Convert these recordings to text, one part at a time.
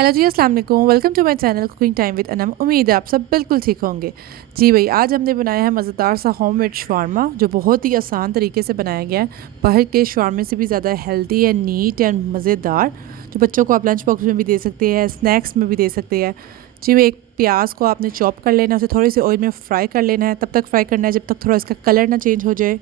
Hello जी, अस्सलाम वालेकुम। Welcome to my channel cooking time with Anam. उम्मीद है आप सब बिल्कुल ठीक होंगे। जी भाई, आज हमने बनाया है मज़ेदार सा होममेड शवारमा, जो बहुत ही आसान तरीके से बनाया गया है। बाहर के शवारमे से भी ज़्यादा हेल्दी एंड नीट एंड मज़ेदार, जो बच्चों को आप लंच बॉक्स में भी दे सकते हैं, स्नैक्स में भी दे सकते हैं। जी भाई, एक प्याज को आपने चॉप कर लेना है, उसे थोड़ी सी ऑयल में फ्राई कर लेना है। तब तक फ्राई करना है जब तक थोड़ा इसका कलर ना चेंज हो जाए।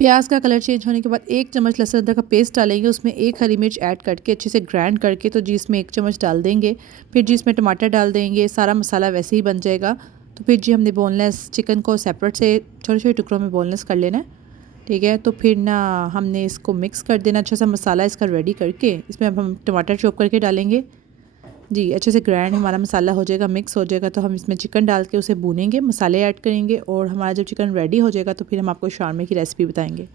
प्याज का कलर चेंज होने के बाद 1 चम्मच लहसुन अदरक का पेस्ट डालेंगे, उसमें 1 हरी मिर्च ऐड करके अच्छे से ग्राइंड करके तो जी इसमें 1 चम्मच डाल देंगे। फिर जी इसमें टमाटर डाल देंगे, सारा मसाला वैसे ही बन जाएगा। तो फिर जी हमने बोनलेस चिकन को सेपरेट से छोटे छोटे टुकड़ों में बोनलेस कर लेना है, ठीक है। तो फिर ना हमने इसको मिक्स कर देना, अच्छा सा मसाला इसका रेडी करके इसमें अब हम टमाटर चॉप करके डालेंगे। जी अच्छे से ग्राइंड हमारा मसाला हो जाएगा, मिक्स हो जाएगा, तो हम इसमें चिकन डाल के उसे भूनेंगे, मसाले ऐड करेंगे और हमारा जब चिकन रेडी हो जाएगा तो फिर हम आपको शवारमे की रेसिपी बताएंगे।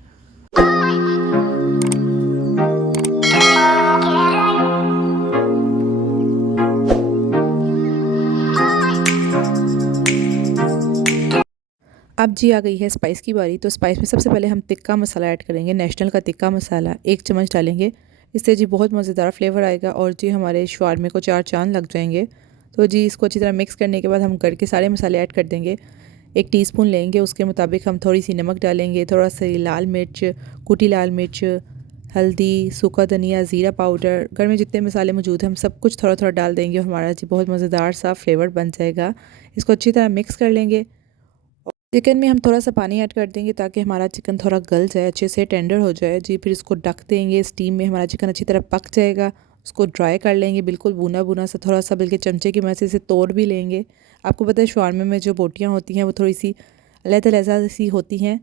अब जी आ गई है स्पाइस की बारी। तो स्पाइस में सबसे पहले हम तिक्का मसाला ऐड करेंगे। नेशनल का तिक्का मसाला 1 चम्मच डालेंगे। इससे जी बहुत मज़ेदार फ्लेवर आएगा और जी हमारे शवारमे को 4 चांद लग जाएंगे। तो जी इसको अच्छी तरह मिक्स करने के बाद हम घर के सारे मसाले ऐड कर देंगे। 1 टीस्पून लेंगे, उसके मुताबिक हम थोड़ी सी नमक डालेंगे, थोड़ा सी लाल मिर्च, कुटी लाल मिर्च, हल्दी, सूखा धनिया, ज़ीरा पाउडर, घर में जितने मसाले मौजूद हैं हम सब कुछ थोड़ा थोड़ा डाल देंगे और हमारा जी बहुत मज़ेदार सा फ्लेवर बन जाएगा। इसको अच्छी तरह मिक्स कर लेंगे। चिकन में हम थोड़ा सा पानी ऐड कर देंगे ताकि हमारा चिकन थोड़ा गल जाए, अच्छे से टेंडर हो जाए। जी फिर इसको ढक देंगे, स्टीम में हमारा चिकन अच्छी तरह पक जाएगा। उसको ड्राई कर लेंगे, बिल्कुल भुना भुना सा, थोड़ा सा बल्कि चमचे की मदद से तोड़ भी लेंगे। आपको पता है शवारमे में जो बोटियाँ होती हैं वो थोड़ी सी अलग-अलग सी होती हैं।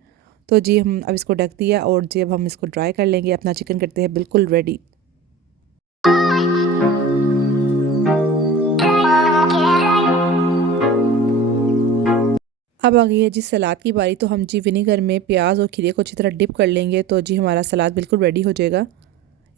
तो जी हम अब इसको ढक दिया और जी अब हम इसको ड्राई कर लेंगे। अपना चिकन करते हैं बिल्कुल रेडी। अब आ गई है जी सलाद की बारी। तो हम जी विनेगर में प्याज और खीरे को अच्छी तरह डिप कर लेंगे, तो जी हमारा सलाद बिल्कुल रेडी हो जाएगा।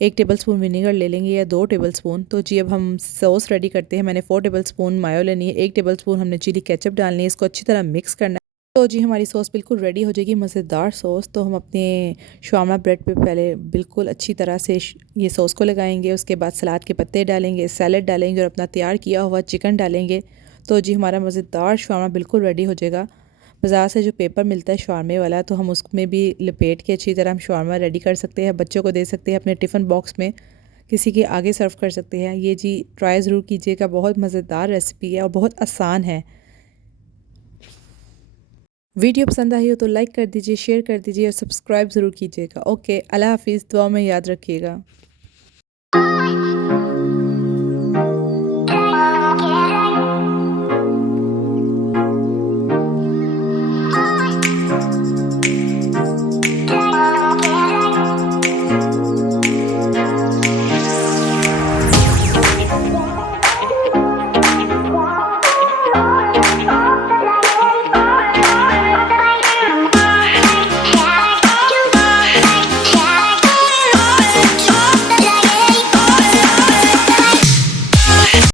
1 टेबलस्पून विनेगर ले लेंगे या 2 टेबलस्पून। तो जी अब हम सॉस रेडी करते हैं। मैंने 4 टेबलस्पून मायो लेनी है, 1 टेबलस्पून हमने चिली केचप डालनी है, इसको अच्छी तरह मिक्स करना है। तो जी हमारी सॉस बिल्कुल रेडी हो जाएगी, मज़ेदार सॉस। तो हम अपने शवारमा ब्रेड पे पहले बिल्कुल अच्छी तरह से ये सॉस को लगाएंगे, उसके बाद सलाद के पत्ते डालेंगे, सैलड डालेंगे और अपना तैयार किया हुआ चिकन डालेंगे। तो जी हमारा मज़ेदार शवारमा बिल्कुल रेडी हो जाएगा। बाज़ार से जो पेपर मिलता है शवारमे वाला, तो हम उसमें भी लपेट के अच्छी तरह हम शवारमा रेडी कर सकते हैं, बच्चों को दे सकते हैं, अपने टिफ़िन बॉक्स में किसी के आगे सर्व कर सकते हैं। ये जी ट्राई ज़रूर कीजिएगा, बहुत मज़ेदार रेसिपी है और बहुत आसान है। वीडियो पसंद आई हो तो लाइक कर दीजिए, शेयर कर दीजिए और सब्सक्राइब ज़रूर कीजिएगा। ओके, अल्लाह हाफ़िज़, दुआ में याद रखिएगा।